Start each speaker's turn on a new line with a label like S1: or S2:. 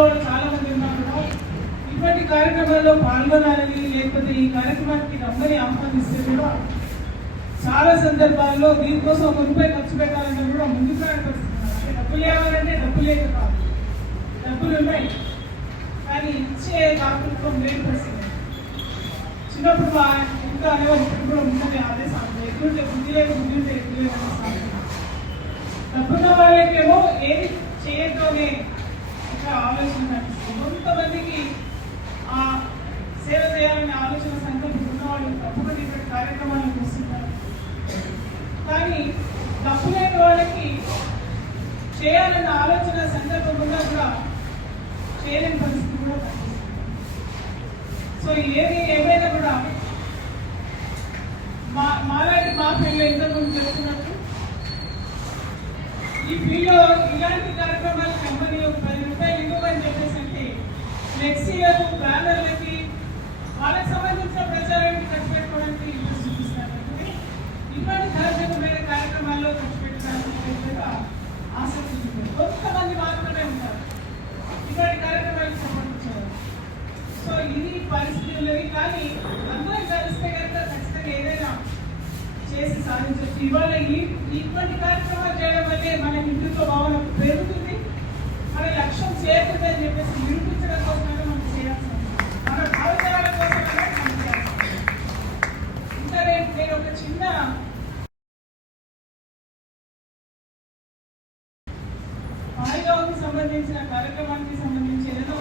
S1: పెద్దవాళ్ళు చాలా మంది ఉన్నారు ఇటువంటి కార్యక్రమాల్లో పాల్గొనాలని లేకపోతే ఈ కార్యక్రమానికి రమ్మని ఆహ్వానిస్తే కూడా చాలా సందర్భాల్లో దీనికోసం ఒక రూపాయి ఖర్చు పెట్టాలంటే కూడా ముందుకు రాని అంటే డబ్బులు లేవాలంటే డబ్బు లేక కాదు. డబ్బులు ఉన్నాయి. కానీ ఇచ్చే దాతృత్వం లేని పరిస్థితి. చిన్నప్పుడు ఇంకా అనేవారు ఇప్పుడు కూడా ఉంటుంది అదే సామెత. ఎదురుంటే బుద్ధి లేదు బుద్ధి ఉంటే ఎదురు లేదు డబ్బున్న వాళ్ళకేమో ఏది చేయటోనే ఒక ఆలోచన కనిపిస్తుంది కొంతమందికి ఆ సేవ చేయాలనే ఆలోచన సంకల్పం ఉన్నవాళ్ళు తప్పకుండా ఇటువంటి కార్యక్రమాలకు కానీ డబ్బు లేని వాళ్ళకి చేయాలన్న ఆలోచన సందర్భం కూడా కూడా చేయలేని పరిస్థితి కూడా కనిపిస్తుంది. సో ఏది ఏమైనా కూడా మా మాలాంటి మా పిల్లలు ఇంతకుముందు చెప్తున్నట్టు ఈ ఫీల్డ్లో ఇలాంటి కార్యక్రమాలు కంపెనీ ఒక పది రూపాయలు ఇవ్వమని చెప్పేసి అంటే ఫ్లెక్సీలకు బ్యానర్లకి వాళ్ళకి సంబంధించిన ప్రచారానికి ఖర్చు పెట్టుకోవడానికి ఇంట్రెస్ట్ చూపిస్తారు అంటే ఇటువంటి కార్యక్రమమైన కార్యక్రమాల్లో ఖర్చు పెట్టడానికి పెద్దగా ఆసక్తి కొంతమంది మాత్రమే ఉంటారు ఇటువంటి కార్యక్రమాలకు సంబంధించారు సో ఇది పరిస్థితి ఉన్నది కానీ అందరం కలిస్తే కనుక ఖచ్చితంగా ఏదైనా చేసి సాధించవచ్చు ఇవాళ ఈ ఇటువంటి కార్యక్రమాలు చేయడం వల్లే మన ఇంటితో భావన ఆయుధాలకు సంబంధించిన కార్యక్రమానికి సంబంధించి ఏదో